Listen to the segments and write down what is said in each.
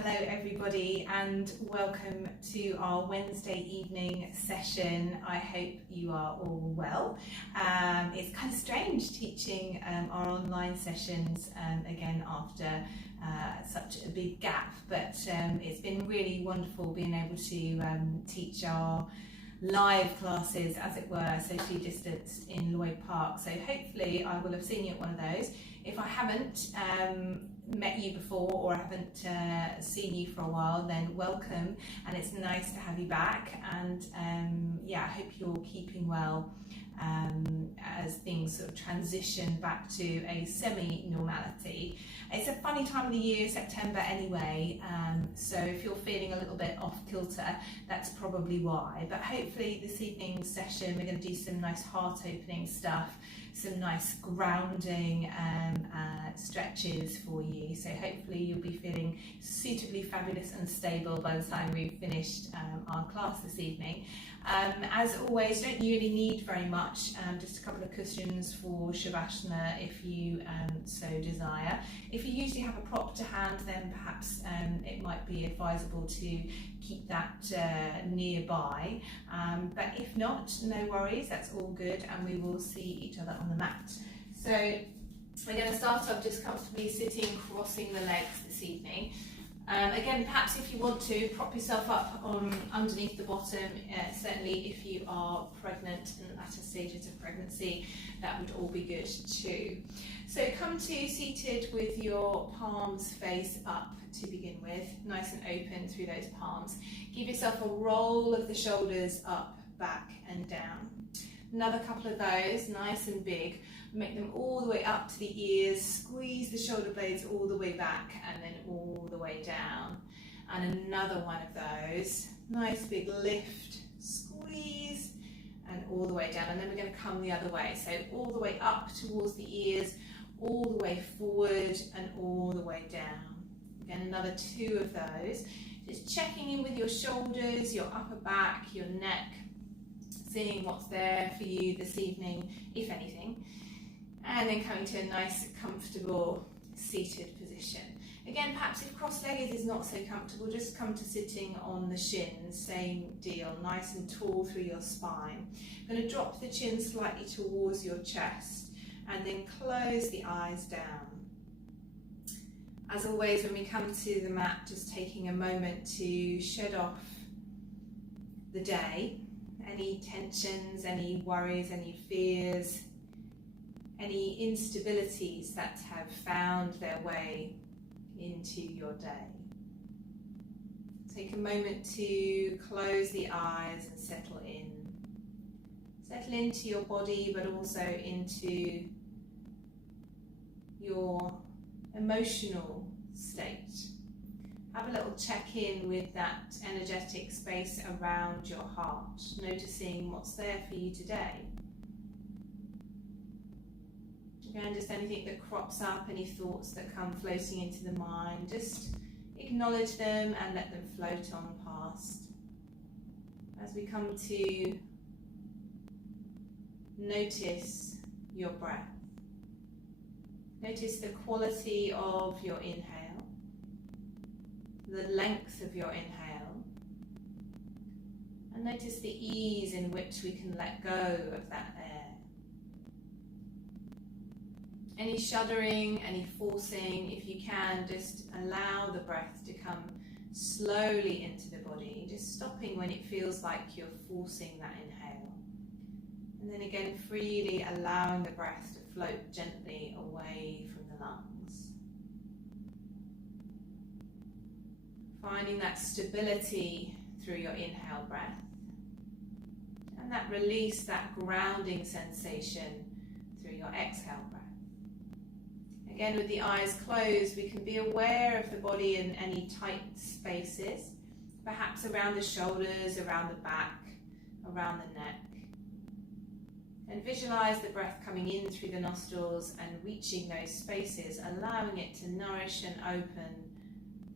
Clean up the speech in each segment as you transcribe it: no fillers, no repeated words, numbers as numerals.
Hello everybody and welcome to our Wednesday evening session. I hope you are all well. It's kind of strange teaching our online sessions again after such a big gap, but it's been really wonderful being able to teach our live classes, as it were, socially distanced in Lloyd Park. So hopefully I will have seen you at one of those. If I haven't met you before or haven't seen you for a while, then welcome, and it's nice to have you back. And yeah, I hope you're keeping well as things sort of transition back to a semi-normality. It's a funny time of the year, September anyway, so if you're feeling a little bit off kilter, that's probably why. But hopefully this evening's session we're going to do some nice heart opening stuff, some nice grounding stretches for you, so hopefully you'll be feeling suitably fabulous and stable by the time we've finished our class this evening. As always, don't really need very much, just a couple of cushions for Shavasana if you so desire. If you usually have a prop to hand, then perhaps it might be advisable to keep that nearby, but if not, no worries, that's all good, and we will see each other on the mat. So we're going to start off just comfortably sitting, crossing the legs this evening. Again, perhaps if you want to, prop yourself up on underneath the bottom, certainly if you are pregnant and latter stages of pregnancy, that would all be good too. So come to seated with your palms face up to begin with, nice and open through those palms. Give yourself a roll of the shoulders up, back and down. Another couple of those, nice and big. Make them all the way up to the ears, squeeze the shoulder blades all the way back and then all the way down. And another one of those, nice big lift, squeeze, and all the way down. And then we're going to come the other way. So all the way up towards the ears, all the way forward and all the way down. Again, another two of those. Just checking in with your shoulders, your upper back, your neck, seeing what's there for you this evening, if anything. And then coming to a nice, comfortable, seated position. Again, perhaps if cross-legged is not so comfortable, just come to sitting on the shins, same deal, nice and tall through your spine. I'm going to drop the chin slightly towards your chest, and then close the eyes down. As always, when we come to the mat, just taking a moment to shed off the day, any tensions, any worries, any fears, any instabilities that have found their way into your day. Take a moment to close the eyes and settle in. Settle into your body, but also into your emotional state. Have a little check-in with that energetic space around your heart, noticing what's there for you today. Again, just anything that crops up, any thoughts that come floating into the mind, just acknowledge them and let them float on past. As we come to notice your breath, notice the quality of your inhale, the length of your inhale, and notice the ease in which we can let go of that air. Any shuddering, any forcing, if you can, just allow the breath to come slowly into the body, just stopping when it feels like you're forcing that inhale. And then again, freely allowing the breath to float gently away from the lungs. Finding that stability through your inhale breath, and that release, that grounding sensation through your exhale breath. Again, with the eyes closed, we can be aware of the body in any tight spaces, perhaps around the shoulders, around the back, around the neck. And visualize the breath coming in through the nostrils and reaching those spaces, allowing it to nourish and open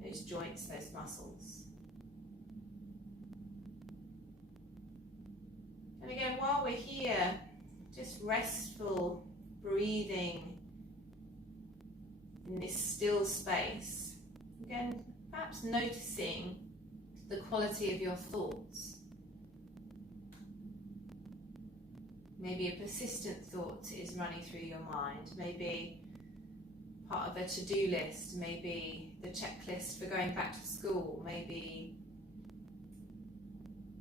those joints, those muscles. And again, while we're here, just restful breathing in this still space. Again, Perhaps noticing the quality of your thoughts. Maybe a persistent thought is running through your mind. Maybe part of a to-do list, maybe the checklist for going back to school, maybe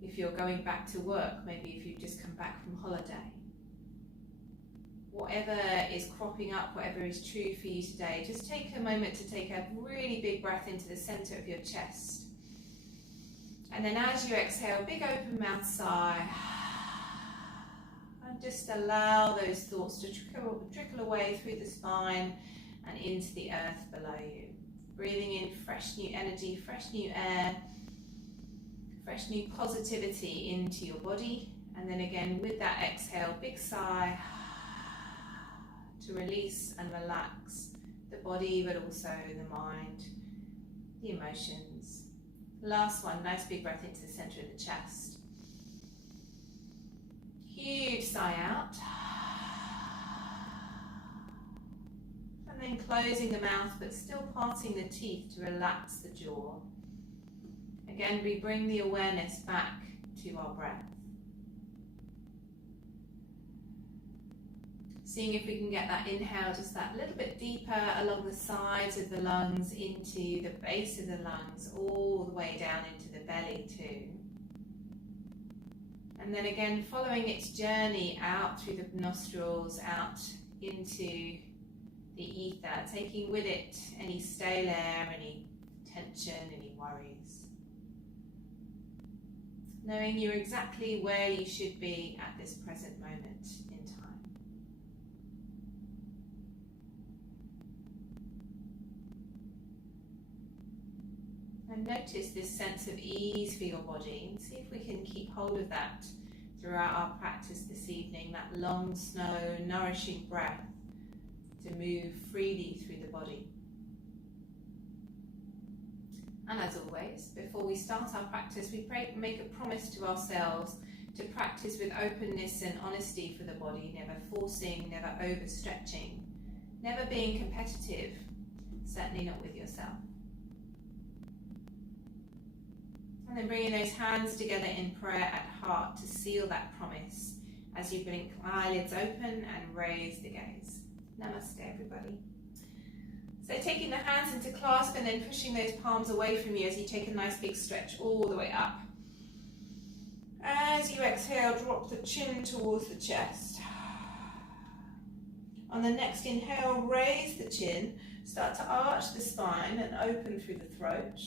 if you're going back to work, maybe if you've just come back from holiday. Whatever is cropping up, whatever is true for you today, just take a moment to take a really big breath into the center of your chest. And then as you exhale, big open mouth sigh. And just allow those thoughts to trickle away through the spine and into the earth below you. Breathing in fresh new energy, fresh new air, fresh new positivity into your body. And then again, with that exhale, big sigh to release and relax the body, but also the mind, the emotions. Last one, nice big breath into the center of the chest. Huge sigh out. And then closing the mouth, but still parting the teeth to relax the jaw. Again, we bring the awareness back to our breath. Seeing if we can get that inhale just that little bit deeper along the sides of the lungs into the base of the lungs, all the way down into the belly too. And then again, following its journey out through the nostrils, out into the ether, taking with it any stale air, any tension, any worries. Knowing you're exactly where you should be at this present moment in time. And notice this sense of ease for your body, and see if we can keep hold of that throughout our practice this evening, that long, slow, nourishing breath to move freely through the body. And as always, before we start our practice, we make a promise to ourselves to practice with openness and honesty for the body, never forcing, never overstretching, never being competitive, certainly not with yourself. And then bringing those hands together in prayer at heart to seal that promise as you blink eyelids open and raise the gaze. Namaste, everybody. So taking the hands into clasp and then pushing those palms away from you as you take a nice big stretch all the way up. As you exhale, drop the chin towards the chest. On the next inhale, raise the chin, start to arch the spine and open through the throat.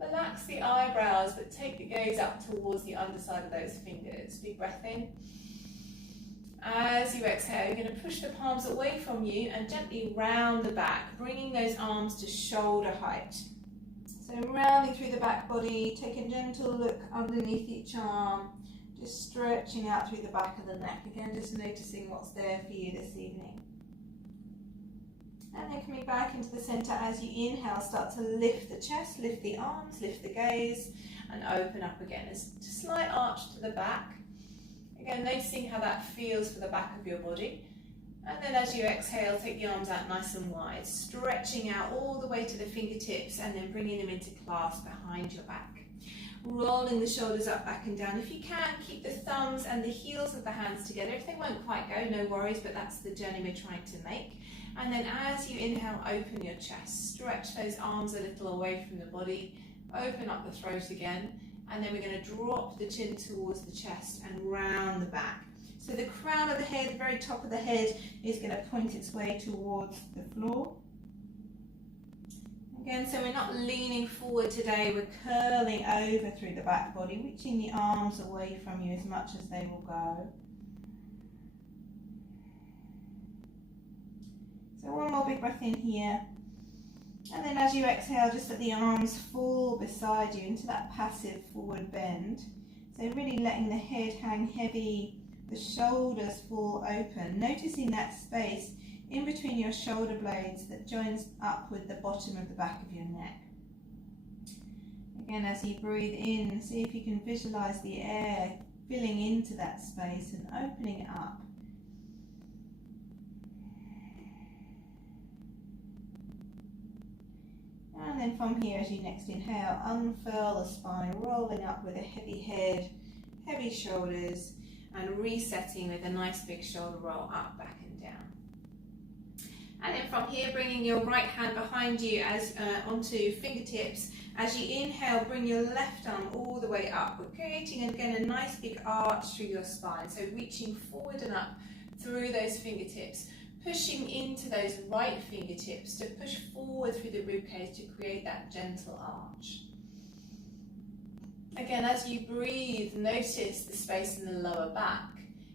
Relax the eyebrows, but take the gaze up towards the underside of those fingers. Big breath in. As you exhale, you're going to push the palms away from you and gently round the back, bringing those arms to shoulder height. So rounding through the back body, take a gentle look underneath each arm, just stretching out through the back of the neck. Again, just noticing what's there for you this evening. And then coming back into the center as you inhale, start to lift the chest, lift the arms, lift the gaze, and open up again. It's a slight arch to the back. Again, noticing how that feels for the back of your body. And then as you exhale, take the arms out nice and wide, stretching out all the way to the fingertips and then bringing them into clasp behind your back. Rolling the shoulders up, back and down. If you can, keep the thumbs and the heels of the hands together. If they won't quite go, no worries, but that's the journey we're trying to make. And then as you inhale, open your chest. Stretch those arms a little away from the body. Open up the throat again. And then we're going to drop the chin towards the chest and round the back. So the crown of the head, the very top of the head, is going to point its way towards the floor. Again, so we're not leaning forward today, we're curling over through the back body, reaching the arms away from you as much as they will go. So one more big breath in here. And then as you exhale, just let the arms fall beside you into that passive forward bend. So really letting the head hang heavy, the shoulders fall open, noticing that space in between your shoulder blades that joins up with the bottom of the back of your neck. Again, as you breathe in, see if you can visualize the air filling into that space and opening it up. And then from here, as you next inhale, unfurl the spine, rolling up with a heavy head, heavy shoulders, and resetting with a nice big shoulder roll up, back and down. And then from here, bringing your right hand behind you as onto fingertips. As you inhale, bring your left arm all the way up. We're creating again a nice big arch through your spine. So reaching forward and up through those fingertips, pushing into those right fingertips to push forward through the ribcage to create that gentle arch. Again, as you breathe, notice the space in the lower back.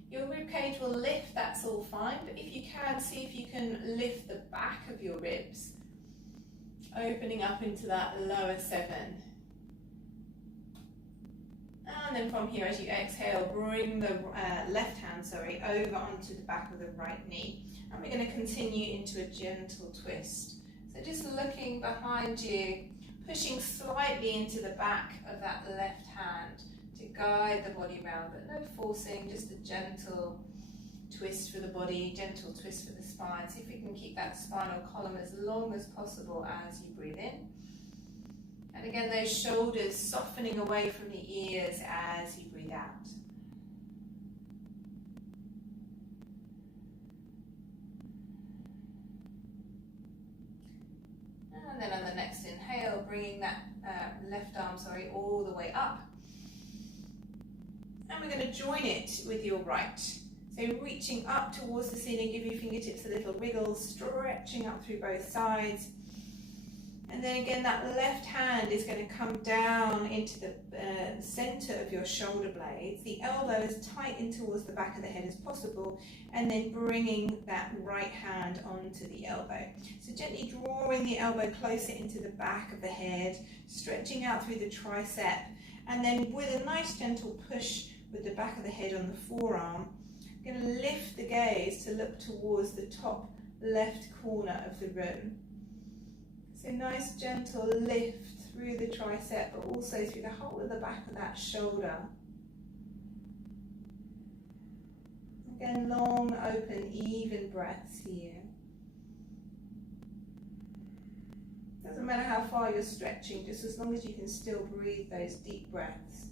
Your ribcage will lift, that's all fine, but if you can, see if you can lift the back of your ribs, opening up into that lower 7. And then from here, as you exhale, bring the left hand, over onto the back of the right knee. And we're going to continue into a gentle twist. So just looking behind you, pushing slightly into the back of that left hand to guide the body round, but no forcing, just a gentle twist for the body, gentle twist for the spine. See if we can keep that spinal column as long as possible as you breathe in. And again, those shoulders softening away from the ears as you breathe out. And then on the next inhale, bringing that left arm, all the way up. And we're going to join it with your right. So reaching up towards the ceiling, give your fingertips a little wiggle, stretching up through both sides. And then again, that left hand is going to come down into the center of your shoulder blades. The elbow is tight in towards the back of the head as possible, and then bringing that right hand onto the elbow. So gently drawing the elbow closer into the back of the head, stretching out through the tricep, and then with a nice gentle push with the back of the head on the forearm, I'm going to lift the gaze to look towards the top left corner of the room. So nice gentle lift through the tricep, but also through the whole of the back of that shoulder. Again, long, open, even breaths here. Doesn't matter how far you're stretching, just as long as you can still breathe those deep breaths.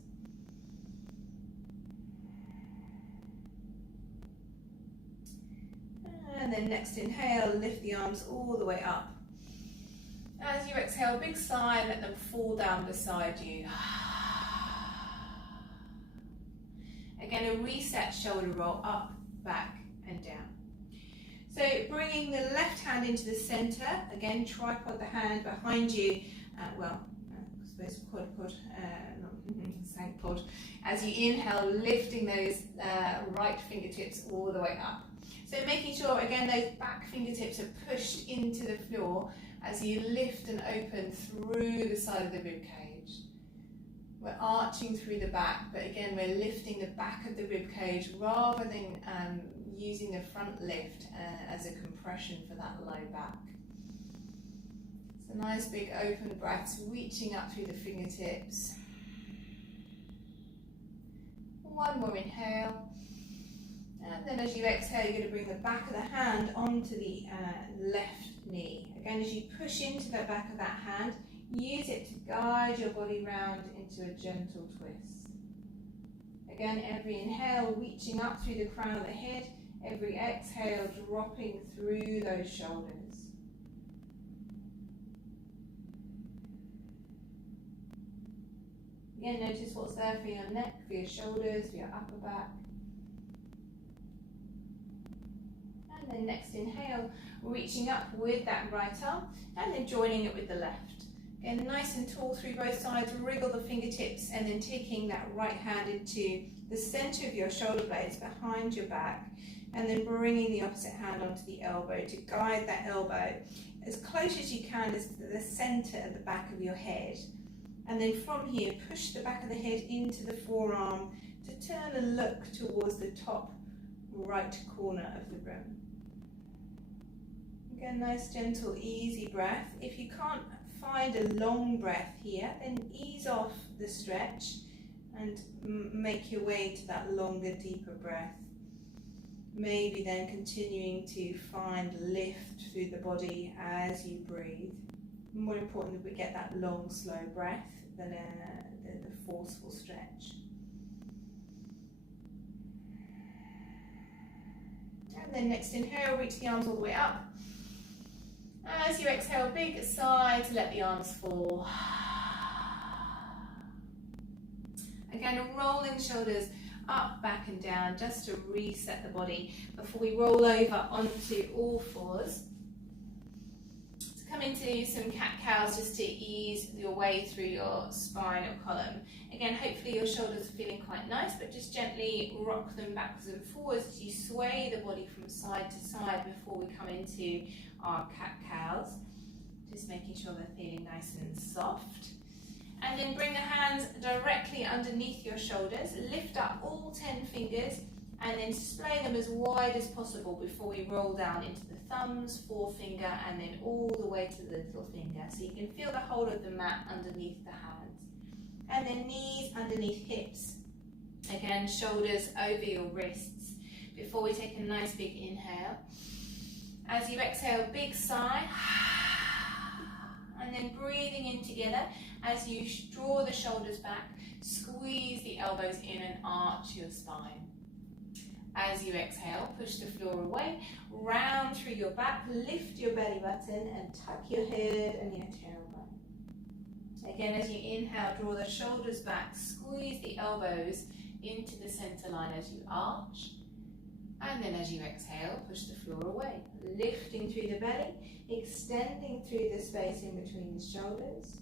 And then next inhale, lift the arms all the way up. As you exhale, big sigh, let them fall down beside you. Again, a reset shoulder roll up, back and down. So bringing the left hand into the center, again tripod the hand behind you, quadrupod, sancpod. As you inhale, lifting those right fingertips all the way up. So making sure, again, those back fingertips are pushed into the floor as you lift and open through the side of the rib cage. We're arching through the back, but again, we're lifting the back of the rib cage rather than using the front lift as a compression for that low back. So nice big open breaths, reaching up through the fingertips. One more inhale. And then as you exhale, you're going to bring the back of the hand onto the left knee. Again, as you push into the back of that hand, use it to guide your body round into a gentle twist. Again, every inhale, reaching up through the crown of the head. Every exhale, dropping through those shoulders. Again, notice what's there for your neck, for your shoulders, for your upper back. And then next inhale, reaching up with that right arm and then joining it with the left. Again, nice and tall through both sides, wriggle the fingertips and then taking that right hand into the center of your shoulder blades behind your back, and then bringing the opposite hand onto the elbow to guide that elbow as close as you can as to the center of the back of your head. And then from here, push the back of the head into the forearm to turn and look towards the top right corner of the room. Again, nice, gentle, easy breath. If you can't find a long breath here, then ease off the stretch and make your way to that longer, deeper breath. Maybe then continuing to find lift through the body as you breathe. More important that we get that long, slow breath than the forceful stretch. And then next inhale, reach the arms all the way up. As you exhale, big sigh to let the arms fall. Again, rolling the shoulders up, back and down, just to reset the body before we roll over onto all fours. To come into some cat-cows, just to ease your way through your spinal column. Again, hopefully your shoulders are feeling quite nice, but just gently rock them backwards and forwards as you sway the body from side to side before we come into our cat-cows. Just making sure they're feeling nice and soft. And then bring the hands directly underneath your shoulders, lift up all 10 fingers and then display them as wide as possible before we roll down into the thumbs, forefinger and then all the way to the little finger. So you can feel the whole of the mat underneath the hands. And then knees underneath hips. Again, shoulders over your wrists before we take a nice big inhale. As you exhale, big sigh. And then breathing in together as you draw the shoulders back, squeeze the elbows in and arch your spine. As you exhale, push the floor away, round through your back, lift your belly button and tuck your head and your tailbone. Again, as you inhale, draw the shoulders back, squeeze the elbows into the center line as you arch. And then as you exhale, push the floor away, lifting through the belly, extending through the space in between the shoulders.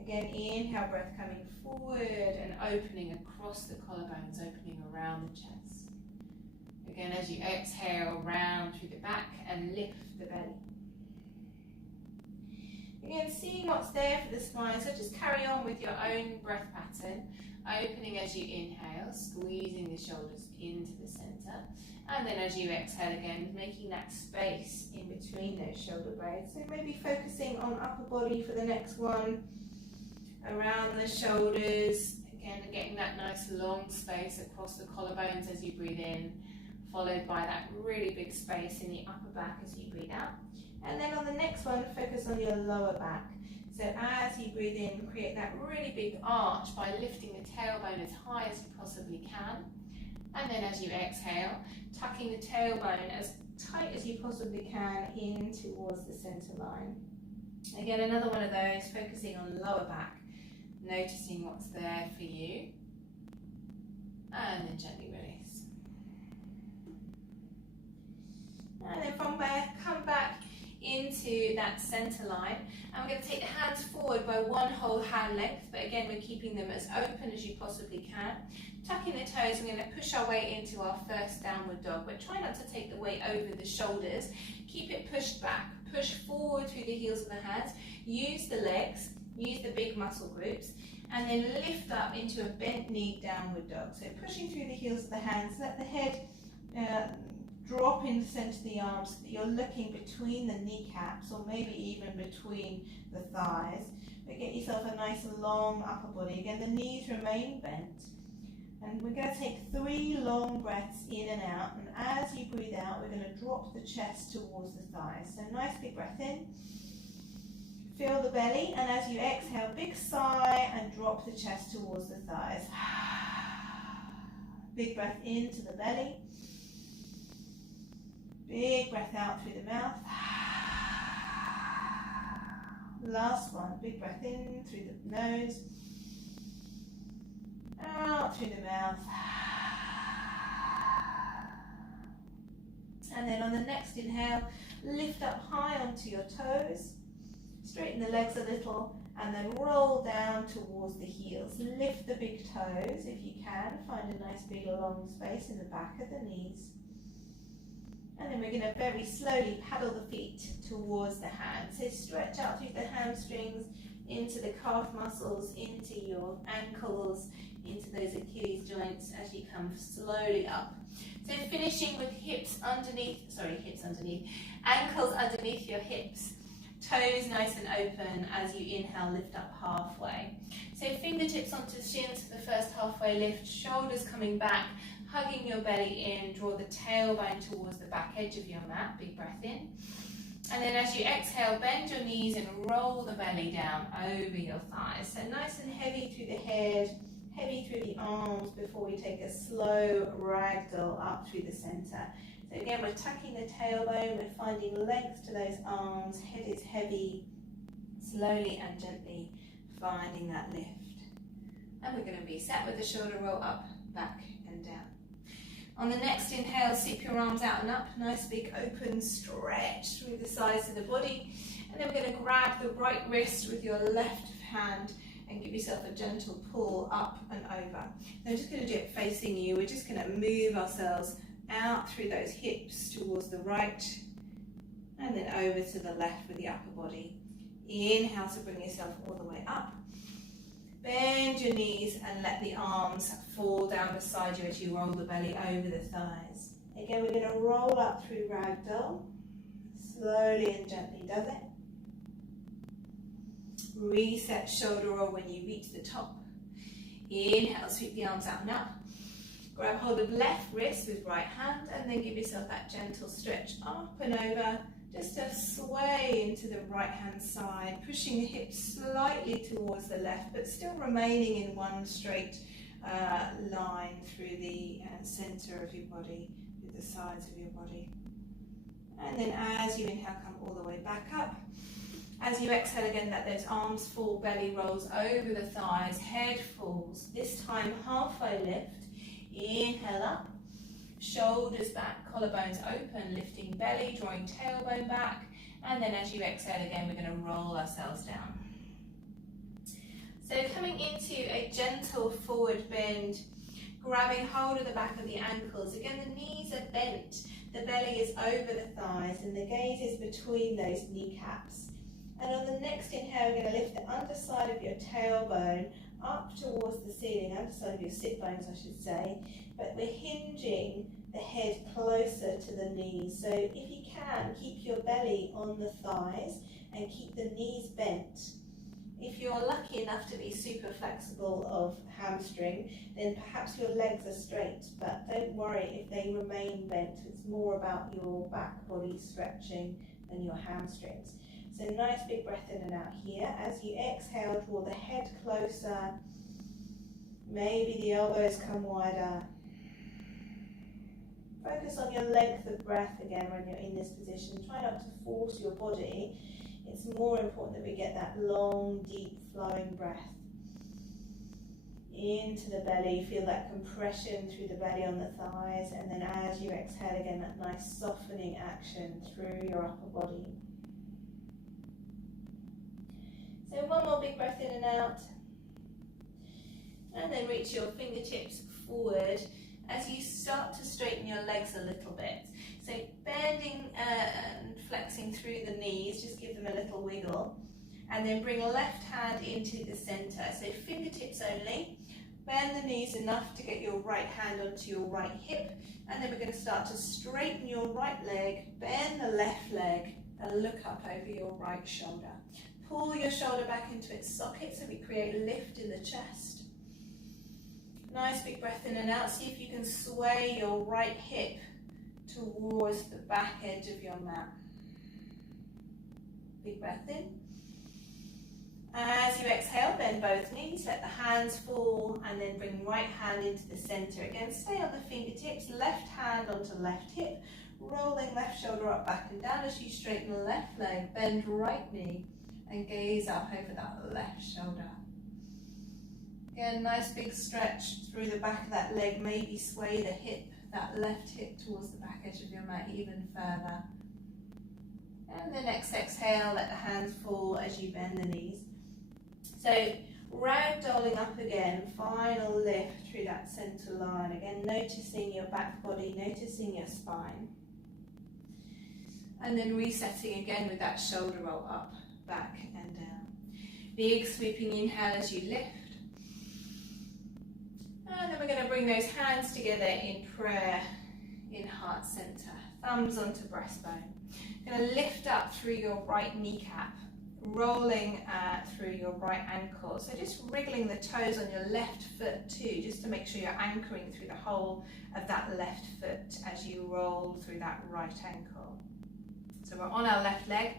Again, inhale, breath coming forward and opening across the collarbones, opening around the chest. Again, as you exhale, round through the back and lift the belly. Again, seeing what's there for the spine, so just carry on with your own breath pattern, opening as you inhale, squeezing the shoulders into the center. And then as you exhale again, making that space in between those shoulder blades. So maybe focusing on upper body for the next one, around the shoulders. Again, getting that nice long space across the collarbones as you breathe in, followed by that really big space in the upper back as you breathe out. And then on the next one, focus on your lower back. So as you breathe in, create that really big arch by lifting the tailbone as high as you possibly can. And then as you exhale, tucking the tailbone as tight as you possibly can in towards the center line. Again, another one of those, focusing on lower back, noticing what's there for you. And then gently release. And then from there, come back into that center line. And we're going to take the hands forward by one whole hand length, but again, we're keeping them as open as you possibly can. Tucking the toes, we're going to push our way into our first downward dog, but try not to take the weight over the shoulders. Keep it pushed back. Push forward through the heels of the hands. Use the legs, use the big muscle groups, and then lift up into a bent knee downward dog. So pushing through the heels of the hands, let the head drop in the center of the arms so that you're looking between the kneecaps or maybe even between the thighs. But get yourself a nice long upper body. Again, the knees remain bent. And we're going to take 3 long breaths in and out. And as you breathe out, we're going to drop the chest towards the thighs. So nice big breath in. Feel the belly. And as you exhale, big sigh and drop the chest towards the thighs. Big breath into the belly. Big breath out through the mouth. Last one. Big breath in through the nose. Out through the mouth. And then on the next inhale, lift up high onto your toes. Straighten the legs a little and then roll down towards the heels. Lift the big toes if you can. Find a nice big long space in the back of the knees. And then we're going to very slowly paddle the feet towards the hands. So stretch out through the hamstrings, into the calf muscles, into your ankles, into those Achilles joints as you come slowly up. So finishing with ankles underneath your hips, toes nice and open as you inhale, lift up halfway. So fingertips onto the shins for the first halfway lift, shoulders coming back, hugging your belly in, draw the tailbone towards the back edge of your mat, big breath in. And then as you exhale, bend your knees and roll the belly down over your thighs. So nice and heavy through the head, heavy through the arms before we take a slow ragdoll up through the center. So again, we're tucking the tailbone, we're finding length to those arms, head is heavy, slowly and gently finding that lift. And we're going to be sat with the shoulder roll up, back and down. On the next inhale, sweep your arms out and up, nice big open stretch through the sides of the body. And then we're going to grab the right wrist with your left hand and give yourself a gentle pull up and over. Now I'm just going to do it facing you. We're just going to move ourselves out through those hips towards the right and then over to the left with the upper body. Inhale to bring yourself all the way up. Bend your knees and let the arms fall down beside you as you roll the belly over the thighs. Again, we're going to roll up through ragdoll. Slowly and gently does it. Reset shoulder roll when you reach the top. Inhale, sweep the arms out and up. Grab hold of left wrist with right hand and then give yourself that gentle stretch up and over. Just to sway into the right hand side, pushing the hips slightly towards the left, but still remaining in one straight line through the center of your body, with the sides of your body. And then as you inhale, come all the way back up. As you exhale again, let those arms fall, belly rolls over the thighs, head falls. This time halfway lift. Inhale up. Shoulders back, collarbones open, lifting belly, drawing tailbone back. And then as you exhale again, we're going to roll ourselves down. So coming into a gentle forward bend, grabbing hold of the back of the ankles. Again, the knees are bent, the belly is over the thighs, and the gaze is between those kneecaps. And on the next inhale, we're going to lift the underside of your tailbone up towards the ceiling, underside of your sit bones, I should say, but we're hinging the head closer to the knees. So if you can, keep your belly on the thighs and keep the knees bent. If you're lucky enough to be super flexible of hamstring, then perhaps your legs are straight, but don't worry if they remain bent. It's more about your back body stretching than your hamstrings. So nice big breath in and out here. As you exhale, draw the head closer. Maybe the elbows come wider. Focus on your length of breath again when you're in this position. Try not to force your body. It's more important that we get that long, deep flowing breath into the belly. Feel that compression through the belly on the thighs, and then as you exhale again, that nice softening action through your upper body. So one more big breath in and out, and then reach your fingertips forward as you start to straighten your legs a little bit. So bending and flexing through the knees, just give them a little wiggle, and then bring left hand into the center. So fingertips only. Bend the knees enough to get your right hand onto your right hip, and then we're going to start to straighten your right leg, bend the left leg, and look up over your right shoulder. Pull your shoulder back into its socket so we create a lift in the chest. Nice big breath in and out. See if you can sway your right hip towards the back edge of your mat. Big breath in. As you exhale, bend both knees, let the hands fall, and then bring right hand into the center. Again, stay on the fingertips, left hand onto left hip, rolling left shoulder up, back and down as you straighten the left leg, bend right knee, and gaze up over that left shoulder. Again, nice big stretch through the back of that leg, maybe sway the hip, that left hip towards the back edge of your mat even further. And the next exhale, let the hands fall as you bend the knees. So ragdolling up again, final lift through that center line. Again, noticing your back body, noticing your spine. And then resetting again with that shoulder roll up, back and down. Big sweeping inhale as you lift. And then we're going to bring those hands together in prayer in heart center. Thumbs onto breastbone. Going to lift up through your right kneecap, rolling through your right ankle. So just wriggling the toes on your left foot too, just to make sure you're anchoring through the whole of that left foot as you roll through that right ankle. So we're on our left leg,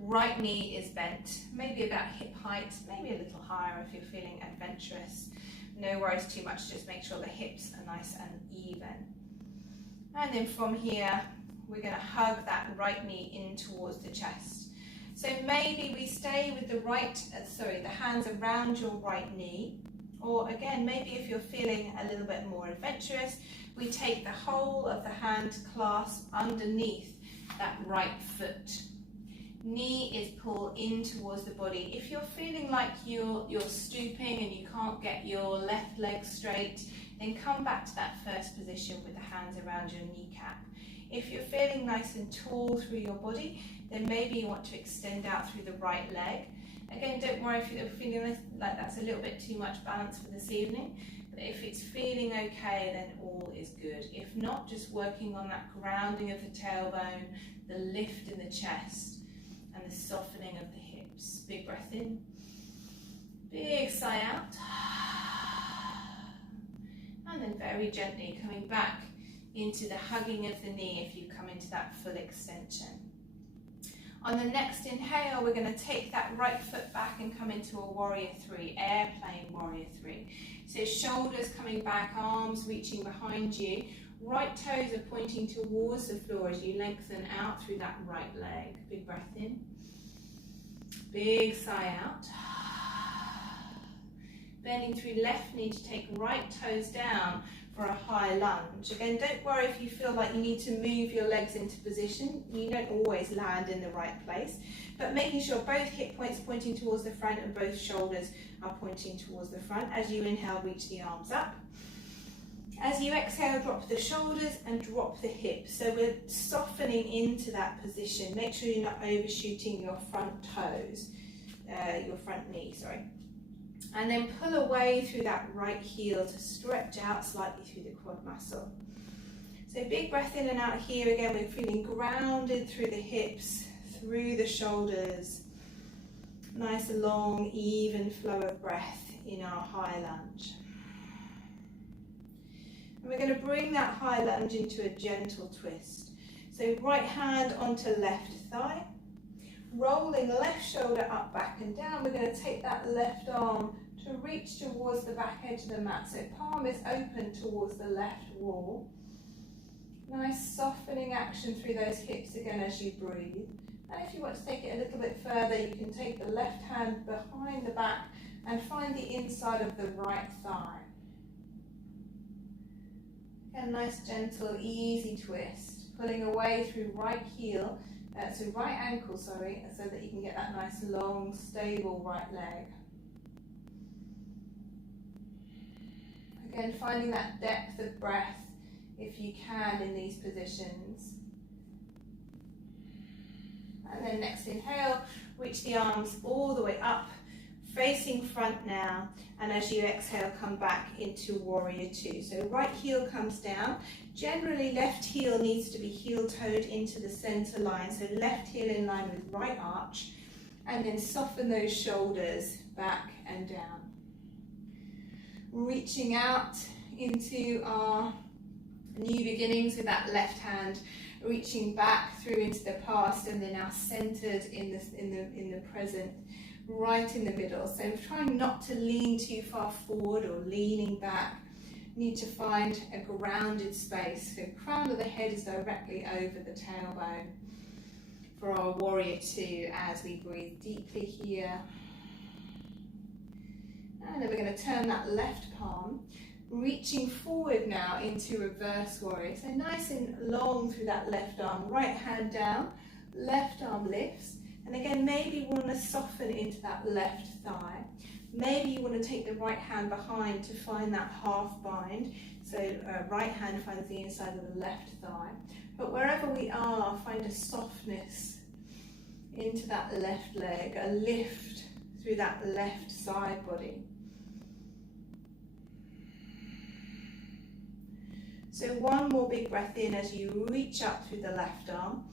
right knee is bent, maybe about hip height, maybe a little higher if you're feeling adventurous. No worries too much, just make sure the hips are nice and even. And then from here, we're going to hug that right knee in towards the chest. So maybe we stay with the hands around your right knee, or again, maybe if you're feeling a little bit more adventurous, we take the whole of the hand clasp underneath that right foot. Knee is pulled in towards the body. If you're feeling like you're stooping and you can't get your left leg straight, then come back to that first position with the hands around your kneecap. If you're feeling nice and tall through your body, then maybe you want to extend out through the right leg. Again, don't worry if you're feeling like that's a little bit too much balance for this evening, but if it's feeling okay, then all is good. If not, just working on that grounding of the tailbone, the lift in the chest, and the softening of the hips. Big breath in, big sigh out, and then very gently coming back into the hugging of the knee if you come into that full extension. On the next inhale, we're going to take that right foot back and come into a warrior three, airplane warrior three. So shoulders coming back, arms reaching behind you, right toes are pointing towards the floor as you lengthen out through that right leg. Big breath in, big sigh out. Bending through left knee to take right toes down for a high lunge. Again, don't worry if you feel like you need to move your legs into position. You don't always land in the right place, but making sure both hip points are pointing towards the front and both shoulders are pointing towards the front. As you inhale, reach the arms up. As you exhale, drop the shoulders and drop the hips. So we're softening into that position. Make sure you're not overshooting your front toes, your front knee, sorry. And then pull away through that right heel to stretch out slightly through the quad muscle. So big breath in and out here. Again, we're feeling grounded through the hips, through the shoulders. Nice long, even flow of breath in our high lunge. And we're going to bring that high lunge into a gentle twist. So right hand onto left thigh. Rolling left shoulder up, back and down. We're going to take that left arm to reach towards the back edge of the mat. So palm is open towards the left wall. Nice softening action through those hips again as you breathe. And if you want to take it a little bit further, you can take the left hand behind the back and find the inside of the right thigh. Again, nice, gentle, easy twist. Pulling away through right heel. So right ankle, sorry, so that you can get that nice long, stable right leg. Again, finding that depth of breath if you can in these positions. And then next inhale, reach the arms all the way up, facing front now. And as you exhale, come back into warrior two. So right heel comes down. Generally, left heel needs to be heel-toed into the center line. So left heel in line with right arch. And then soften those shoulders back and down. Reaching out into our new beginnings with that left hand. Reaching back through into the past and then now centered in the present. Right in the middle. So trying not to lean too far forward or leaning back. Need to find a grounded space. So crown of the head is directly over the tailbone for our warrior two as we breathe deeply here. And then we're going to turn that left palm, reaching forward now into reverse warrior. So nice and long through that left arm. Right hand down, left arm lifts. And again, maybe you want to soften into that left thigh. Maybe you want to take the right hand behind to find that half bind. So right hand finds the inside of the left thigh. But wherever we are, find a softness into that left leg, a lift through that left side body. So one more big breath in as you reach up through the left arm.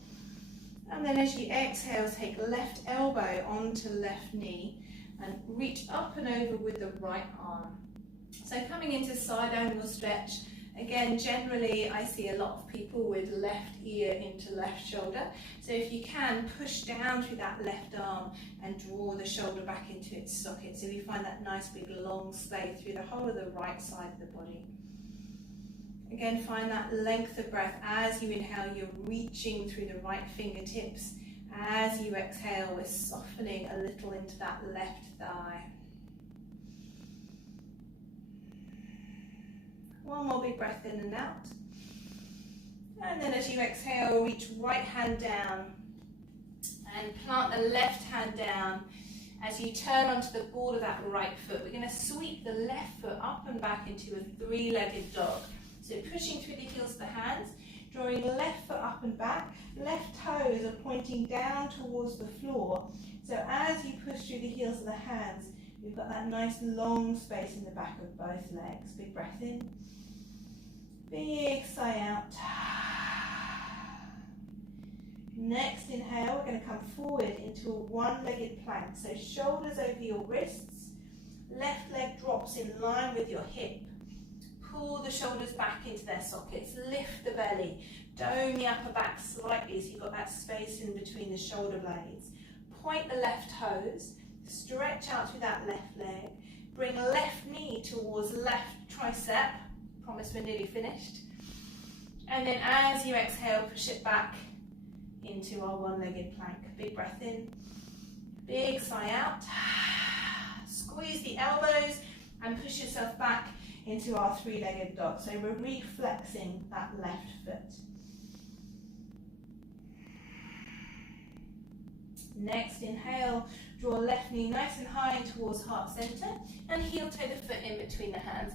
And then as you exhale, take left elbow onto left knee and reach up and over with the right arm. So coming into side angle stretch, Again, generally I see a lot of people with left ear into left shoulder. So if you can, push down through that left arm and draw the shoulder back into its socket. So we find that nice big long space through the whole of the right side of the body. Again, find that length of breath. As you inhale, you're reaching through the right fingertips. As you exhale, we're softening a little into that left thigh. One more big breath in and out. And then as you exhale, reach right hand down and plant the left hand down. As you turn onto the ball of that right foot, we're going to sweep the left foot up and back into a three-legged dog. So pushing through the heels of the hands, drawing left foot up and back, left toes are pointing down towards the floor. So as you push through the heels of the hands, you've got that nice long space in the back of both legs. Big breath in, big sigh out. Next inhale, we're going to come forward into a one-legged plank. So shoulders over your wrists, left leg drops in line with your hip. Pull the shoulders back into their sockets, lift the belly, dome the upper back slightly so you've got that space in between the shoulder blades. Point the left toes, stretch out through that left leg, bring left knee towards left tricep, promise we're nearly finished. And then as you exhale, push it back into our one-legged plank. Big breath in, big sigh out. Squeeze the elbows and push yourself back into our three-legged dog. So we're reflexing that left foot. Next, inhale, draw left knee nice and high in towards heart center and heel toe the foot in between the hands.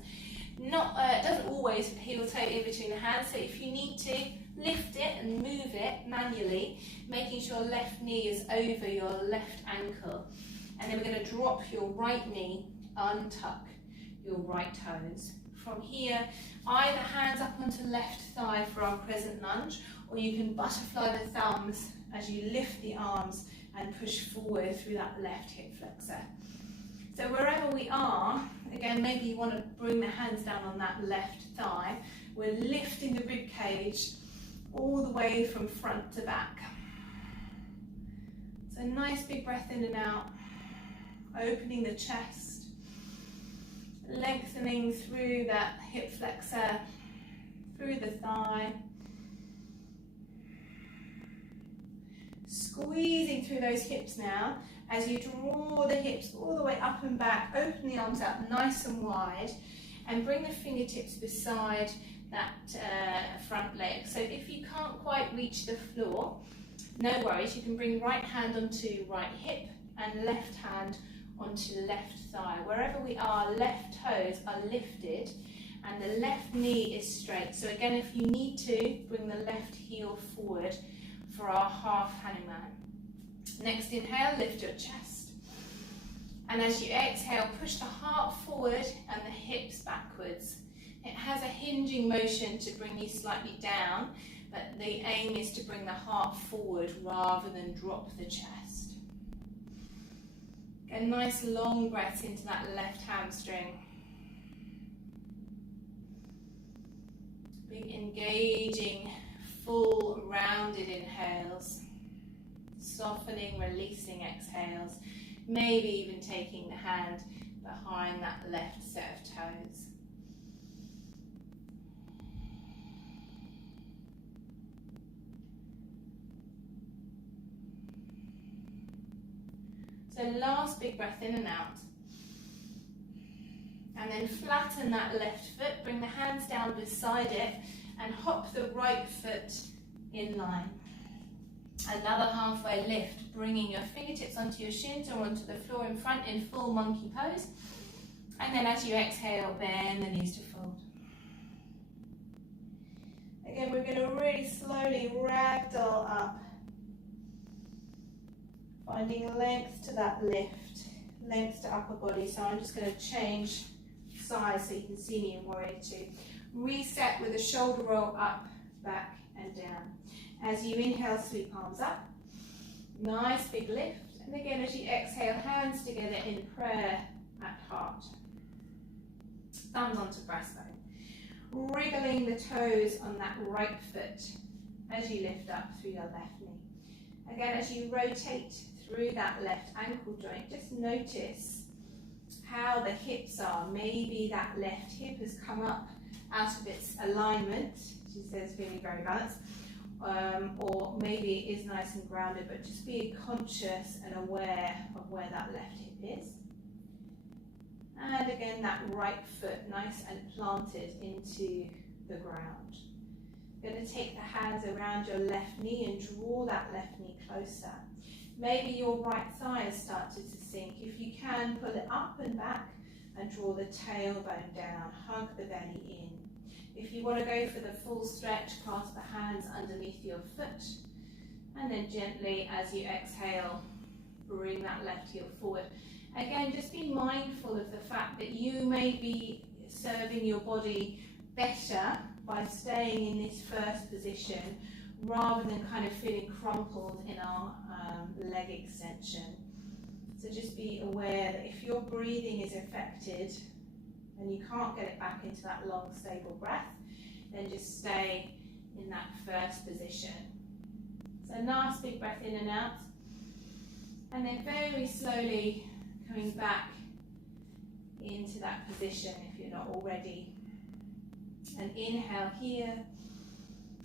Doesn't always heel toe in between the hands, so if you need to, lift it and move it manually, making sure left knee is over your left ankle. And then we're going to drop your right knee, untuck your right toes. From here, either hands up onto left thigh for our crescent lunge, or you can butterfly the thumbs as you lift the arms and push forward through that left hip flexor. So wherever we are, again, maybe you want to bring the hands down on that left thigh. We're lifting the rib cage all the way from front to back. So nice big breath in and out, opening the chest, lengthening through that hip flexor, through the thigh, squeezing through those hips now as you draw the hips all the way up and back, open the arms out nice and wide and bring the fingertips beside that front leg. So if you can't quite reach the floor, no worries, you can bring right hand onto right hip and left hand onto left thigh. Wherever we are, left toes are lifted and the left knee is straight. So again, if you need to, bring the left heel forward for our half Hanuman. Next inhale, lift your chest. And as you exhale, push the heart forward and the hips backwards. It has a hinging motion to bring you slightly down, but the aim is to bring the heart forward rather than drop the chest. Get nice long breaths into that left hamstring. Big engaging, full rounded inhales. Softening, releasing exhales. Maybe even taking the hand behind that left set of toes. So last big breath in and out. And then flatten that left foot, bring the hands down beside it and hop the right foot in line. Another halfway lift, bringing your fingertips onto your shins or onto the floor in front in full monkey pose. And then as you exhale, bend the knees to fold. Again, we're going to really slowly ragdoll up. Finding length to that lift, length to upper body. So I'm just going to change size so you can see me in warrior two. Reset with a shoulder roll up, back and down. As you inhale, sweep palms up. Nice big lift. And again, as you exhale, hands together in prayer at heart. Thumbs onto breastbone. wriggling the toes on that right foot as you lift up through your left knee. Again, as you rotate through that left ankle joint, just notice how the hips are. Maybe that left hip has come up out of its alignment. She says feeling very balanced. Or maybe it is nice and grounded, but just be conscious and aware of where that left hip is. And again, that right foot nice and planted into the ground. You're going to take the hands around your left knee and draw that left knee closer. Maybe your right thigh has started to sink. If you can, pull it up and back and draw the tailbone down. Hug the belly in. If you want to go for the full stretch, clasp the hands underneath your foot. And then gently, as you exhale, bring that left heel forward. Again, just be mindful of the fact that you may be serving your body better by staying in this first position rather than kind of feeling crumpled in our leg extension. So just be aware that if your breathing is affected and you can't get it back into that long, stable breath, then just stay in that first position. So nice big breath in and out. And then very slowly coming back into that position if you're not already. And inhale here.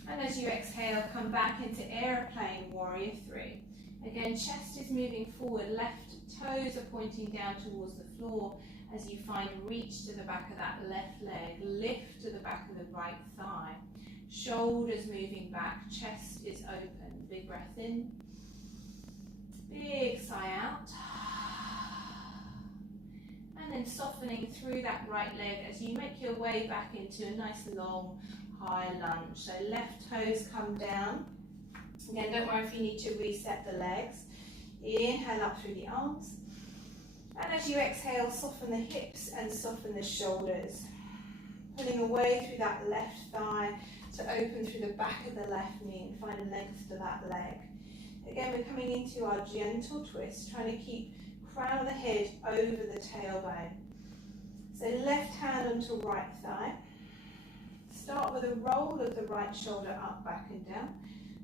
And as you exhale, come back into airplane warrior 3. Again, chest is moving forward, left toes are pointing down towards the floor as you find reach to the back of that left leg, lift to the back of the right thigh. Shoulders moving back, chest is open. Big breath in, big sigh out. And then softening through that right leg as you make your way back into a nice long high lunge. So left toes come down. Again, don't worry if you need to reset the legs. Inhale up through the arms. And as you exhale, soften the hips and soften the shoulders. Pulling away through that left thigh to open through the back of the left knee and find a length to that leg. Again, we're coming into our gentle twist, trying to keep crown of the head over the tailbone. So left hand onto right thigh. Start with a roll of the right shoulder up, back and down,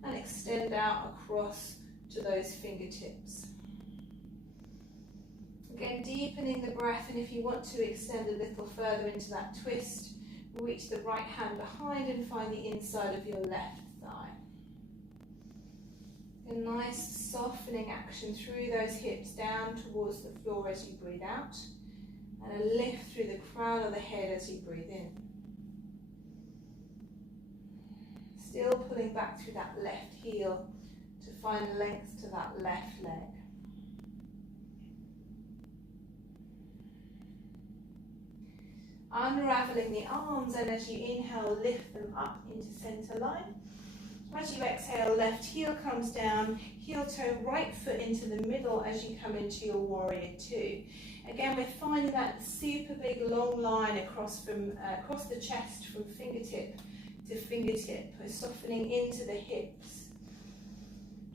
and extend out across to those fingertips. Again, deepening the breath, and if you want to extend a little further into that twist, reach the right hand behind and find the inside of your left thigh. A nice softening action through those hips down towards the floor as you breathe out, and a lift through the crown of the head as you breathe in. Still pulling back through that left heel to find length to that left leg. Unraveling the arms, and as you inhale, lift them up into center line. As you exhale, left heel comes down, heel toe, right foot into the middle as you come into your warrior 2. Again, we're finding that super big long line across the chest from fingertip to fingertip. We're softening into the hips.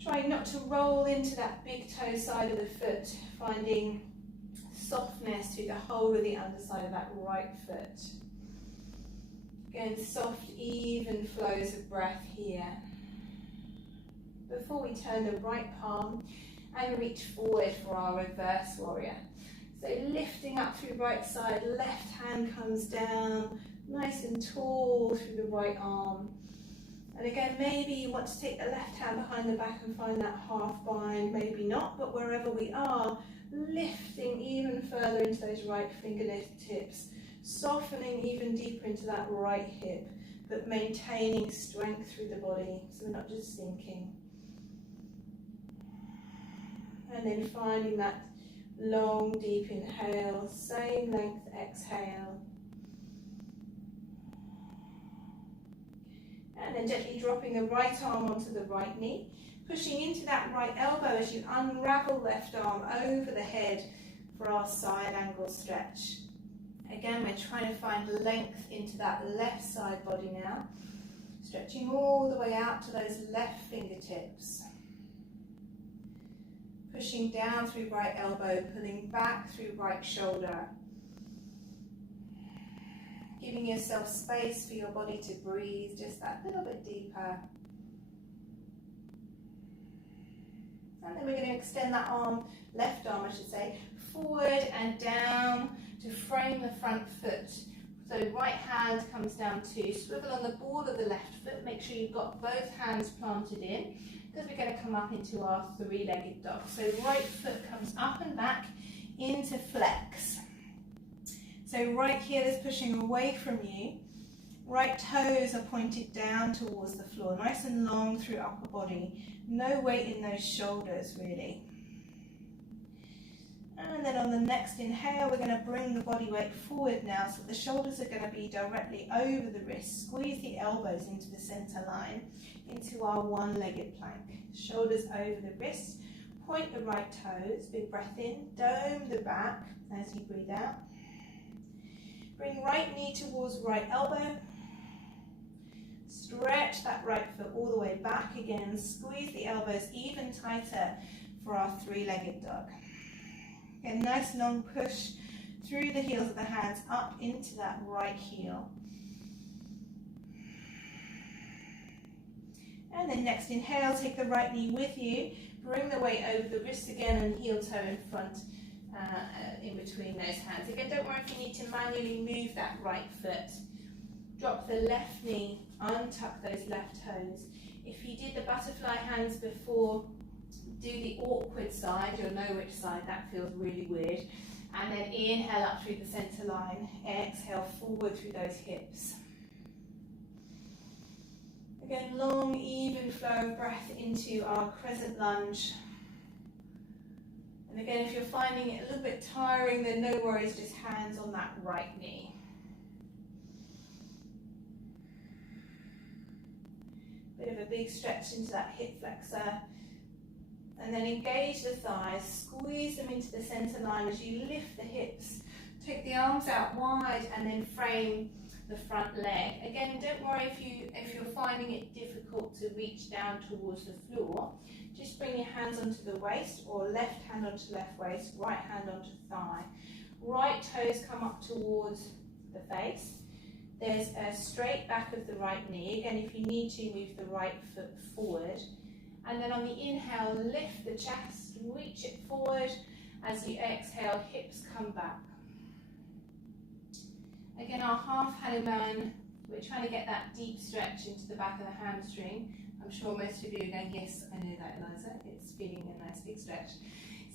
Trying not to roll into that big toe side of the foot, finding softness through the whole of the underside of that right foot. Again, soft, even flows of breath here. Before we turn the right palm and reach forward for our reverse warrior. So lifting up through right side, left hand comes down, nice and tall through the right arm. And again, maybe you want to take the left hand behind the back and find that half bind, maybe not, but wherever we are, lifting even further into those right fingertips, softening even deeper into that right hip, but maintaining strength through the body, so we're not just sinking. And then finding that long, deep inhale, same length exhale. And then gently dropping the right arm onto the right knee, pushing into that right elbow as you unravel left arm over the head for our side angle stretch. Again, we're trying to find length into that left side body now, stretching all the way out to those left fingertips. Pushing down through right elbow, pulling back through right shoulder. giving yourself space for your body to breathe just that little bit deeper. And then we're going to extend that arm, left arm I should say, forward and down to frame the front foot. So right hand comes down to swivel on the ball of the left foot. Make sure you've got both hands planted in, because we're going to come up into our three-legged dog. So right foot comes up and back into flex. So right heel is pushing away from you. Right toes are pointed down towards the floor, nice and long through upper body. No weight in those shoulders really. And then on the next inhale, we're going to bring the body weight forward now, so the shoulders are going to be directly over the wrists. Squeeze the elbows into the center line, into our one-legged plank. Shoulders over the wrists. Point the right toes. Big breath in. Dome the back as you breathe out. Bring right knee towards right elbow. Stretch that right foot all the way back again. Squeeze the elbows even tighter for our three-legged dog. Again, nice long push through the heels of the hands up into that right heel. And then next inhale, take the right knee with you. Bring the weight over the wrist again and heel toe in front in between those hands. Again, don't worry if you need to manually move that right foot. Drop the left knee, untuck those left toes. If you did the butterfly hands before, do the awkward side. You'll know which side, that feels really weird. And then inhale up through the center line. Exhale forward through those hips. Again, long, even flow of breath into our crescent lunge. And again, if you're finding it a little bit tiring, then no worries, just hands on that right knee. Bit of a big stretch into that hip flexor. And then engage the thighs, squeeze them into the center line as you lift the hips. Take the arms out wide and then frame the front leg. Again, don't worry if you're finding it difficult to reach down towards the floor. Just bring your hands onto the waist, or left hand onto left waist, right hand onto thigh. Right toes come up towards the face. There's a straight back of the right knee. Again, if you need to, move the right foot forward. And then on the inhale, lift the chest, reach it forward. As you exhale, hips come back. Again, our half Hanuman, we're trying to get that deep stretch into the back of the hamstring. I'm sure most of you are going, yes, I know that, Eliza. It's feeling a nice big stretch.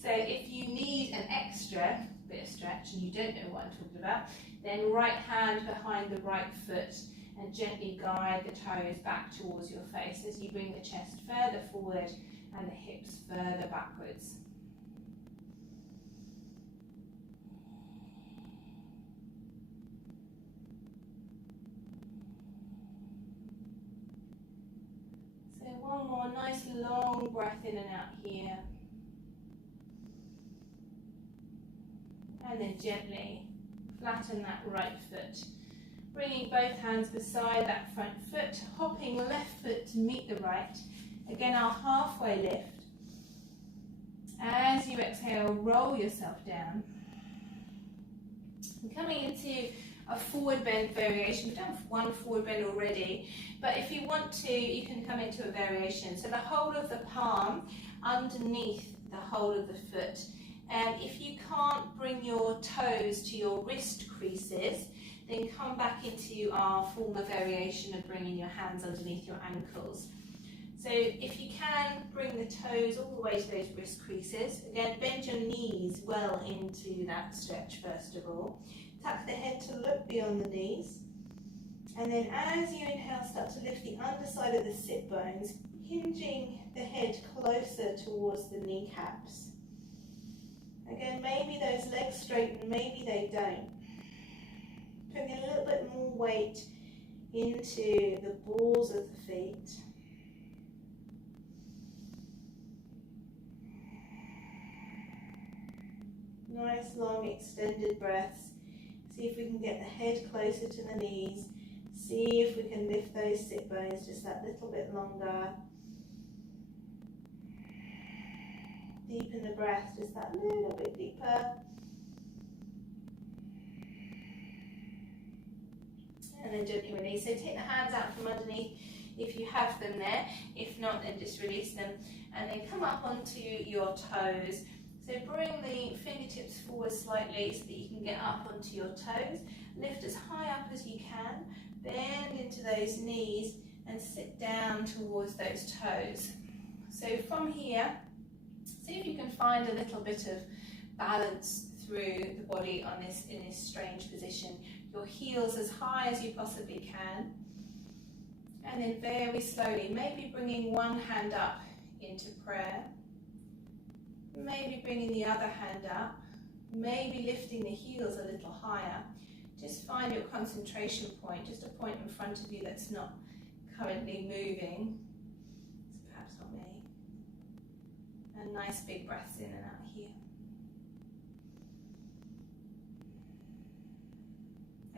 So if you need an extra bit of stretch and you don't know what I'm talking about, then right hand behind the right foot and gently guide the toes back towards your face as you bring the chest further forward and the hips further backwards. So one more nice long breath in and out here. And then gently flatten that right foot. Bringing both hands beside that front foot, hopping left foot to meet the right. Again, our halfway lift. As you exhale, roll yourself down. And coming into a forward bend variation. We've done one forward bend already, but if you want to, you can come into a variation. So the whole of the palm underneath the whole of the foot. And if you can't bring your toes to your wrist creases, then come back into our former variation of bringing your hands underneath your ankles. So if you can, bring the toes all the way to those wrist creases. Again, bend your knees well into that stretch first of all. Tuck the head to look beyond the knees. And then as you inhale, start to lift the underside of the sit bones, hinging the head closer towards the kneecaps. Again, maybe those legs straighten, maybe they don't. Putting a little bit more weight into the balls of the feet. Nice long extended breaths. See if we can get the head closer to the knees. See if we can lift those sit bones just that little bit longer. Deepen the breath just that little bit deeper. and then gently release. So take the hands out from underneath if you have them there. If not, then just release them. And then come up onto your toes. So bring the fingertips forward slightly so that you can get up onto your toes. Lift as high up as you can. Bend into those knees and sit down towards those toes. So from here, see if you can find a little bit of balance through the body on in this strange position. Your heels as high as you possibly can. And then very slowly, maybe bringing one hand up into prayer. Maybe bringing the other hand up. Maybe lifting the heels a little higher. Just find your concentration point, just a point in front of you that's not currently moving. It's perhaps not me. And nice big breaths in and out here.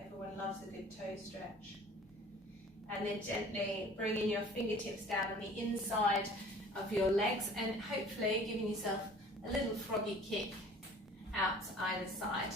Everyone loves a good toe stretch. And then gently bringing your fingertips down on the inside of your legs and hopefully giving yourself a little froggy kick out to either side.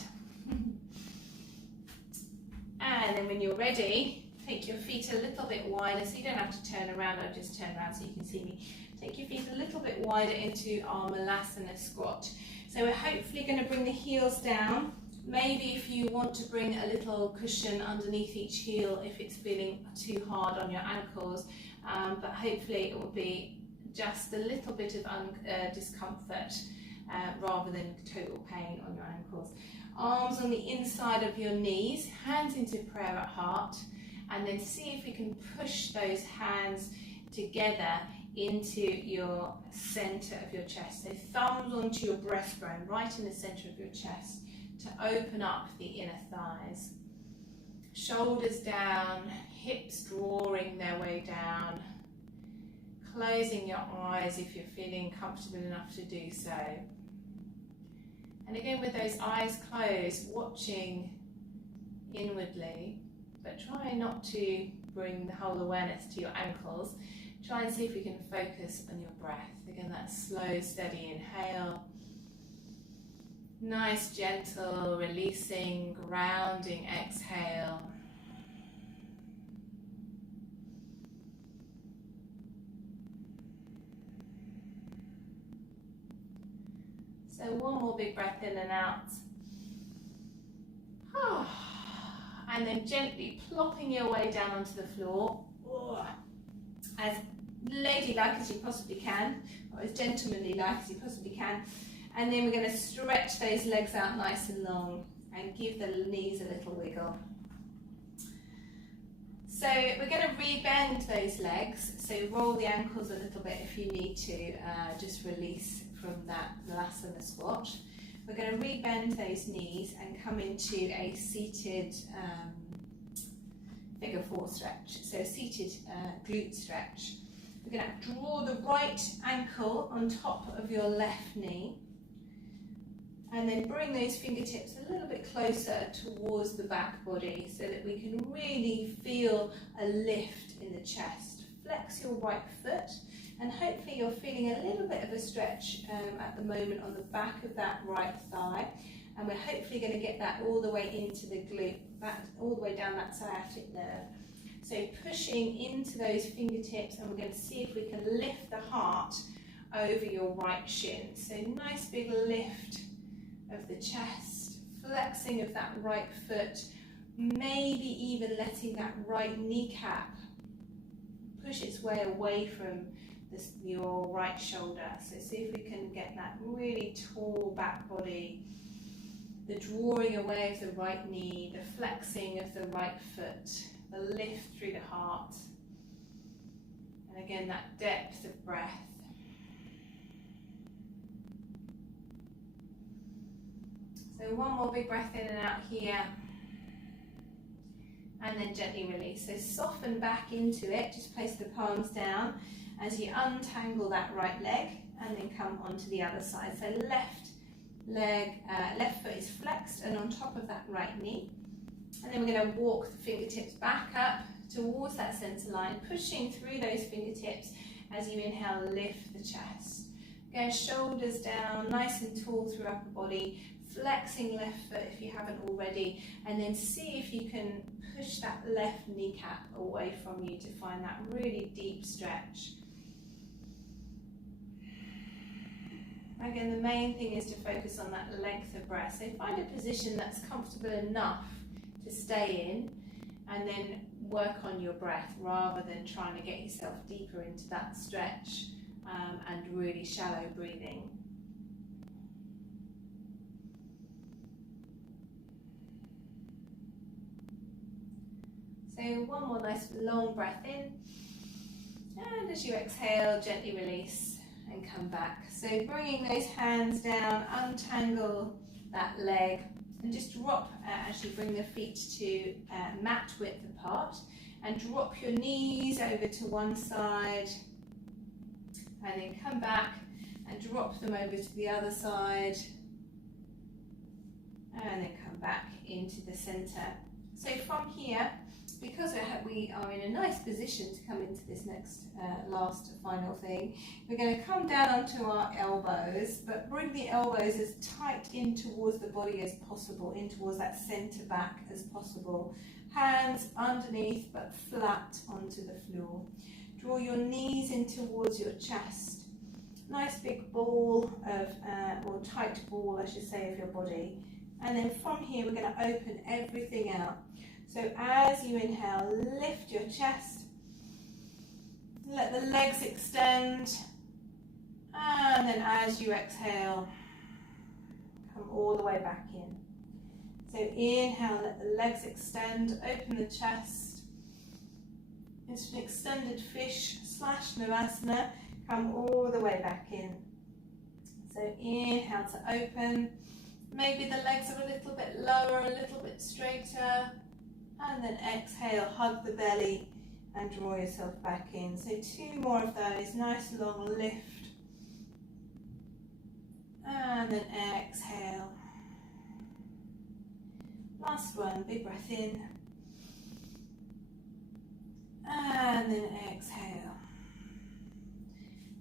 And then when you're ready, take your feet a little bit wider, so you don't have to turn around. I'll just turn around so you can see me. Take your feet a little bit wider into our Malasana squat. So we're hopefully going to bring the heels down. Maybe if you want to bring a little cushion underneath each heel if it's feeling too hard on your ankles, but hopefully it will be just a little bit of discomfort rather than total pain on your ankles. Arms on the inside of your knees, hands into prayer at heart, and then see if we can push those hands together into your center of your chest. So thumbs onto your breastbone, right in the center of your chest, to open up the inner thighs. Shoulders down, hips drawing their way down. Closing your eyes if you're feeling comfortable enough to do so. And again, with those eyes closed, watching inwardly, but try not to bring the whole awareness to your ankles. Try and see if we can focus on your breath. Again, that slow, steady inhale. Nice, gentle, releasing, grounding exhale. So one more big breath in and out. And then gently plopping your way down onto the floor. As ladylike as you possibly can, or as gentlemanly-like as you possibly can. And then we're going to stretch those legs out nice and long and give the knees a little wiggle. So we're going to re-bend those legs, so roll the ankles a little bit if you need to, just release from that Malasana squat. We're going to re-bend those knees and come into a seated figure four stretch, so a seated glute stretch. We're going to draw the right ankle on top of your left knee and then bring those fingertips a little bit closer towards the back body so that we can really feel a lift in the chest. Flex your right foot and hopefully you're feeling a little bit of a stretch at the moment on the back of that right thigh, and we're hopefully going to get that all the way into the glute, back all the way down that sciatic nerve. So pushing into those fingertips, and we're going to see if we can lift the heart over your right shin. So nice big lift of the chest, flexing of that right foot, maybe even letting that right kneecap push its way away from your right shoulder. So see if we can get that really tall back body, the drawing away of the right knee, the flexing of the right foot, the lift through the heart, and again that depth of breath. So one more big breath in and out here, and then gently release. So soften back into it, just place the palms down as you untangle that right leg and then come onto the other side. So left foot is flexed and on top of that right knee. And then we're going to walk the fingertips back up towards that center line, pushing through those fingertips as you inhale, lift the chest. Go shoulders down, nice and tall through upper body. flexing left foot if you haven't already, and then see if you can push that left kneecap away from you to find that really deep stretch. Again, the main thing is to focus on that length of breath. So find a position that's comfortable enough to stay in, and then work on your breath rather than trying to get yourself deeper into that stretch and really shallow breathing. So one more nice long breath in, and as you exhale, gently release and come back. So bringing those hands down, untangle that leg and just drop, actually bring the feet to mat width apart, and drop your knees over to one side, and then come back and drop them over to the other side, and then come back into the center. So from here, because we are in a nice position to come into this next last final thing, we're going to come down onto our elbows, but bring the elbows as tight in towards the body as possible, in towards that center back as possible. Hands underneath but flat onto the floor. Draw your knees in towards your chest. Nice big ball of, or tight ball I should say, of your body. And then from here we're going to open everything out. So as you inhale, lift your chest, let the legs extend, and then as you exhale, come all the way back in. So inhale, let the legs extend, open the chest. It's an extended fish / Navasana, come all the way back in. So inhale to open, maybe the legs are a little bit lower, a little bit straighter. And then exhale, hug the belly and draw yourself back in. So 2 more of those, nice long lift. And then exhale. Last one, big breath in. And then exhale.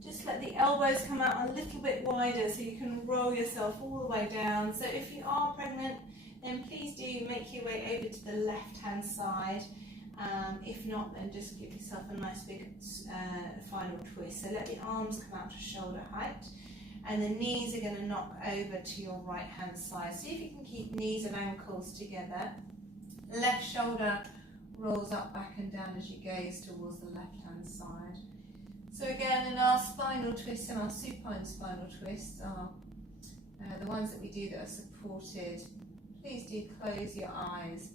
Just let the elbows come out a little bit wider so you can roll yourself all the way down. So if you are pregnant, then please do make your way over to the left-hand side. If not, then just give yourself a nice big final twist. So let the arms come out to shoulder height, and the knees are going to knock over to your right-hand side. See if you can keep knees and ankles together. Left shoulder rolls up, back and down as you gaze towards the left-hand side. So again, in our spinal twists and our supine spinal twists are the ones that we do that are supported. Please do close your eyes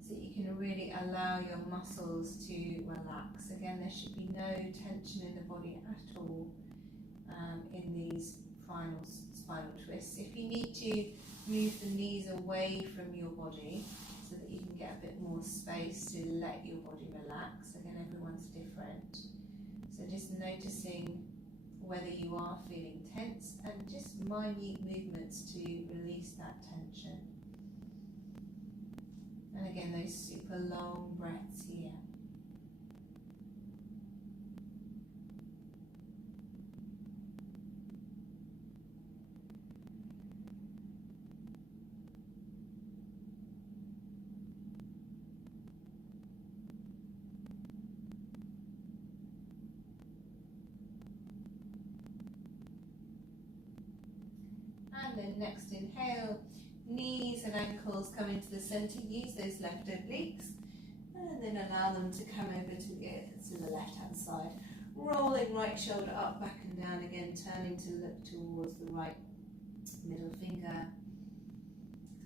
so that you can really allow your muscles to relax. Again, there should be no tension in the body at all in these final spinal twists. If you need to move the knees away from your body so that you can get a bit more space to let your body relax. Again, everyone's different. So just noticing whether you are feeling tense and just minute movements to release that tension. And again, those super long breaths here. And then next inhale, knees and ankles come into the center. Use those left obliques, and then allow them to come over to the left-hand side. Rolling right shoulder up, back and down again, turning to look towards the right middle finger.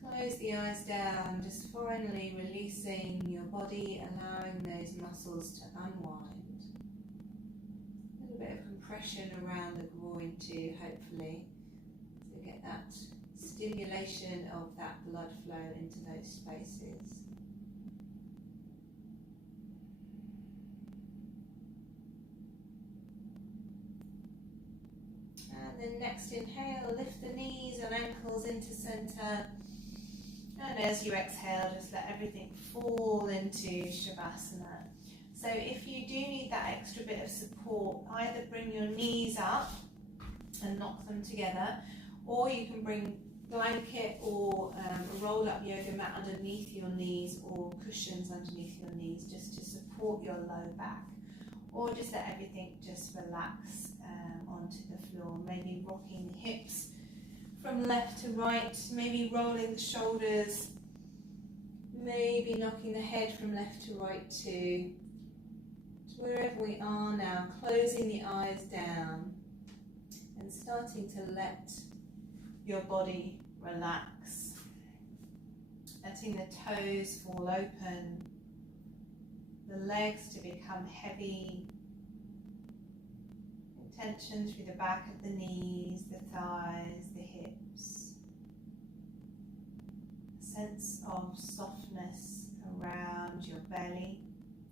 Close the eyes down, just finally releasing your body, allowing those muscles to unwind. A little bit of compression around the groin too, hopefully, to get that stimulation of that blood flow into those spaces. And then next inhale, lift the knees and ankles into center. And as you exhale, just let everything fall into Shavasana. So if you do need that extra bit of support, either bring your knees up and knock them together, or you can bring blanket or a rolled up yoga mat underneath your knees or cushions underneath your knees just to support your low back, or just let everything just relax onto the floor, maybe rocking the hips from left to right, maybe rolling the shoulders, maybe knocking the head from left to right too. So wherever we are now, closing the eyes down and starting to let your body relax, letting the toes fall open, the legs to become heavy, tension through the back of the knees, the thighs, the hips, a sense of softness around your belly,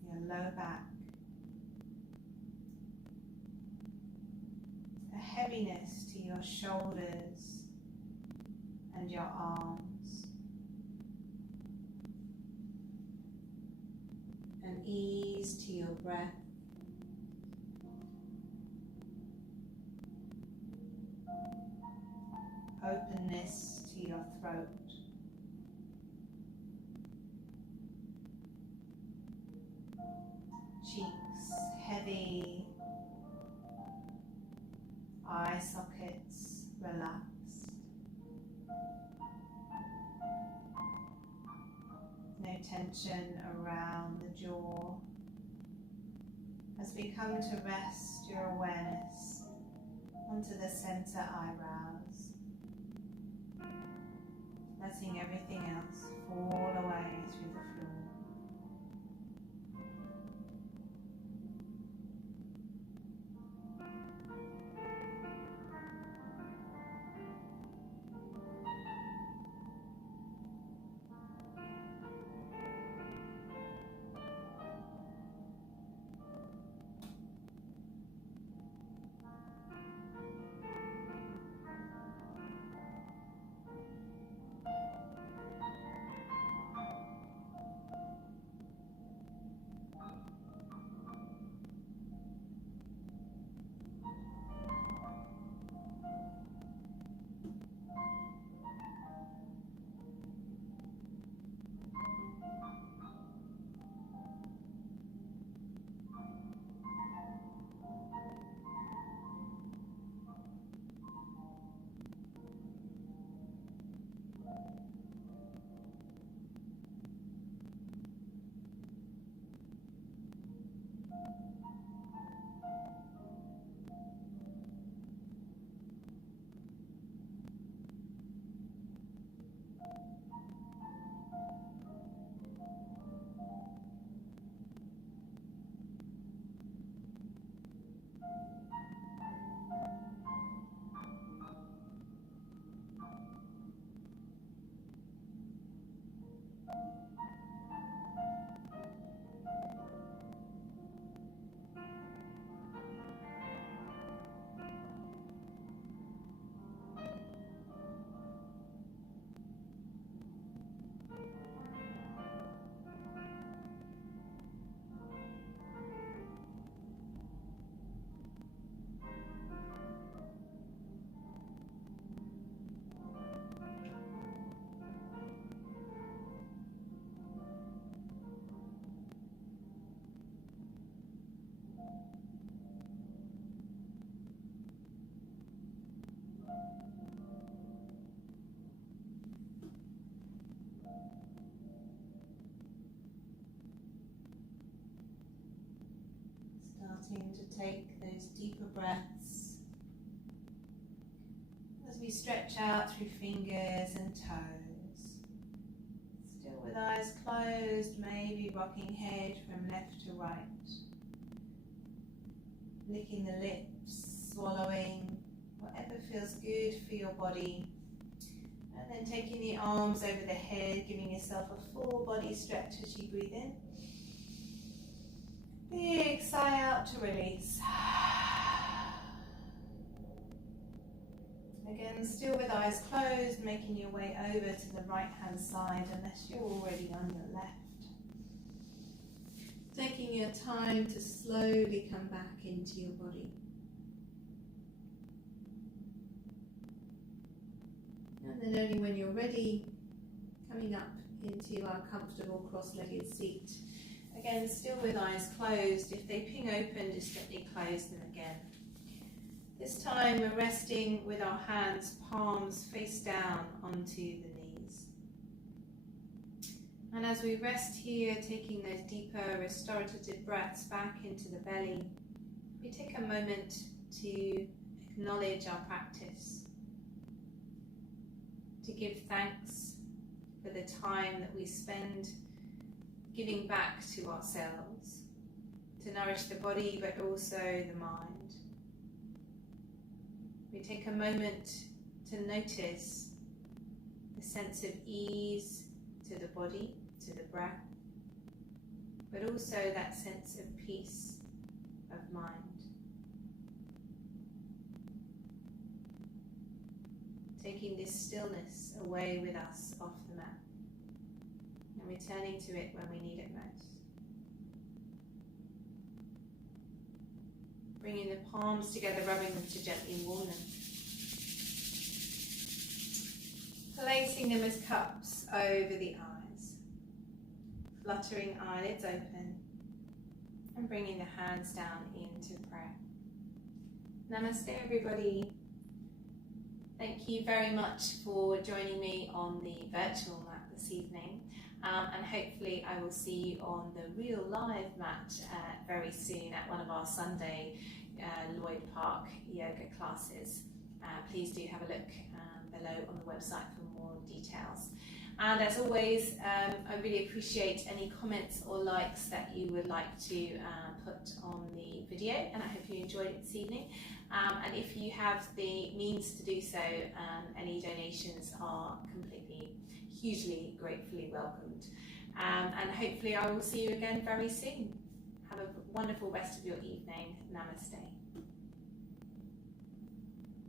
your low back, a heaviness to your shoulders and your arms, an ease to your breath, openness to your throat, cheeks heavy, eye sockets relaxed, no tension around the jaw. As we come to rest your awareness onto the center eyebrows, letting everything else fall away through the floor. Starting to take those deeper breaths as we stretch out through fingers and toes. Still with eyes closed, maybe rocking head from left to right. Licking the lips, swallowing, whatever feels good for your body. And then taking the arms over the head, giving yourself a full body stretch as you breathe in. Big sigh out to release. Again, still with eyes closed, making your way over to the right hand side unless you're already on your left. Taking your time to slowly come back into your body. And then only when you're ready, coming up into our comfortable cross-legged seat. Again, still with eyes closed. If they ping open, just gently close them again. This time we're resting with our hands, palms face down onto the knees. And as we rest here, taking those deeper restorative breaths back into the belly, we take a moment to acknowledge our practice, to give thanks for the time that we spend giving back to ourselves, to nourish the body but also the mind. We take a moment to notice the sense of ease to the body, to the breath, but also that sense of peace of mind. Taking this stillness away with us off the mat and returning to it when we need it most. Bringing the palms together, rubbing them to gently warm them. Placing them as cups over the eyes. Fluttering eyelids open. And bringing the hands down into prayer. Namaste everybody. Thank you very much for joining me on the virtual mat this evening. And hopefully I will see you on the real live mat very soon at one of our Sunday Lloyd Park yoga classes. Please do have a look below on the website for more details. And as always, I really appreciate any comments or likes that you would like to put on the video, and I hope you enjoyed it this evening. And if you have the means to do so, any donations are completely, hugely, gratefully welcomed. And hopefully I will see you again very soon. Have a wonderful rest of your evening. Namaste.